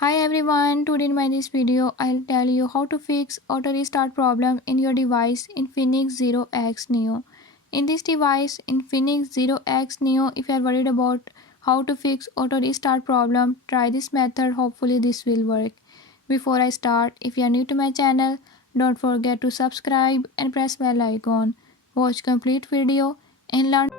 Hi everyone, today in my this video I'll tell you how to fix auto restart problem in your device Infinix 0X Neo. In this device Infinix 0X Neo, if you are worried about how to fix auto restart problem, try this method, hopefully this will work. Before I start, if you are new to my channel, don't forget to subscribe and press bell icon. Watch complete video and learn